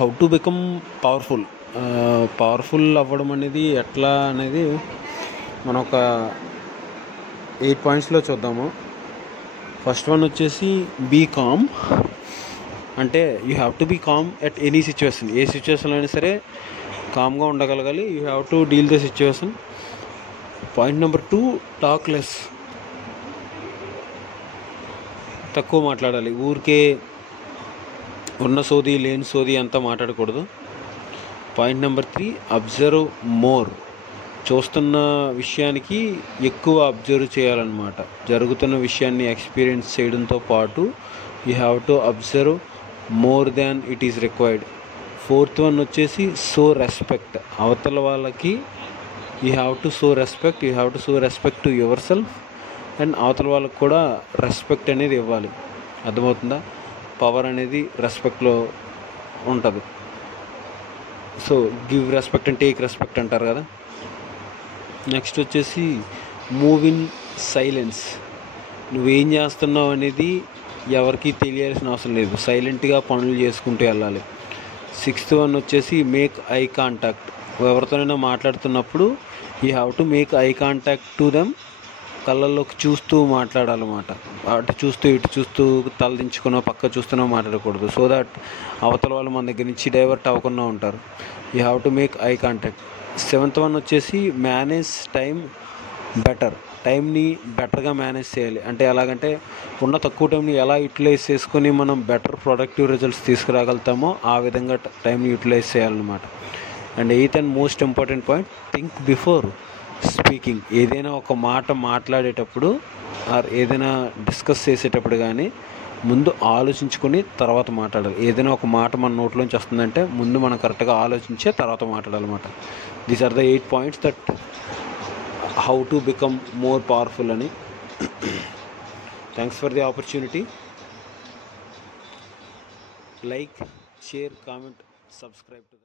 How to become powerful. Powerful అవ్వడం అనేది ఎట్లా అనేది మనం ఒక 8 పాయింట్స్లో చూద్దాము. ఫస్ట్ వన్ వచ్చేసి బీ కామ్. అంటే you have to be calm at any situation. ఏ సిచ్యువేషన్లో అయినా సరే కామ్గా ఉండగలగాలి. You have to deal the situation. Point number 2, talk less. తక్కువ మాట్లాడాలి. ఊరికే ఉన్న సోది లేని సోది అంతా మాట్లాడకూడదు. Point number 3, observe more. చూస్తున్న విషయానికి ఎక్కువ అబ్జర్వ్ చేయాలన్నమాట. జరుగుతున్న విషయాన్ని ఎక్స్పీరియన్స్ చేయడంతో పాటు you have to observe more than it is required. Fourth one వచ్చేసి షో రెస్పెక్ట్. అవతల వాళ్ళకి you have to show respect. You have to show respect to your self and అవతల వాళ్ళకి కూడా రెస్పెక్ట్ అనేది ఇవ్వాలి. అర్థమవుతుందా? పవర్ అనేది రెస్పెక్ట్లో ఉంటుంది. So give respect and take respect అంటారు కదా. నెక్స్ట్ వచ్చేసి మూవ్ ఇన్ సైలెన్స్. నువ్వేం చేస్తున్నావు అనేది ఎవరికి తెలియాల్సిన అవసరం లేదు. సైలెంట్గా పనులు చేసుకుంటూ వెళ్ళాలి. 6th వన్ వచ్చేసి మేక్ ఐ కాంటాక్ట్. ఎవరితోనైనా మాట్లాడుతున్నప్పుడు you have to make eye contact to them. కళ్ళల్లోకి చూస్తూ మాట్లాడాలన్నమాట. అటు చూస్తూ ఇటు చూస్తూ తలదించుకునో పక్క చూస్తూనో మాట్లాడకూడదు. సో దట్ అవతల వాళ్ళు మన దగ్గర నుంచి డైవర్ట్ అవ్వకుండా ఉంటారు. You have to make eye contact. 7th one వచ్చేసి మేనేజ్ టైం బెటర్. టైంని బెటర్గా మేనేజ్ చేయాలి. అంటే ఎలాగంటే ఉన్న తక్కువ టైంని ఎలా యూటిలైజ్ చేసుకొని మనం బెటర్ ప్రొడక్టివ్ రిజల్ట్స్ తీసుకురాగలుగుతామో ఆ విధంగా టైంని యూటిలైజ్ చేయాలన్నమాట. And 8th and most important point, think before speaking. ఏదైనా ఒక మాట మాట్లాడేటప్పుడు ఆర్ ఏదైనా డిస్కస్ చేసేటప్పుడు కానీ ముందు ఆలోచించుకొని తర్వాత మాట్లాడాలి. ఏదైనా ఒక మాట మన నోట్లోంచి వస్తుందంటే ముందు మనం కరెక్ట్గా ఆలోచించే తర్వాత మాట్లాడాలన్నమాట. These are the 8 points that how to become more powerful అని. Thanks for the opportunity. Like, share, comment, subscribe to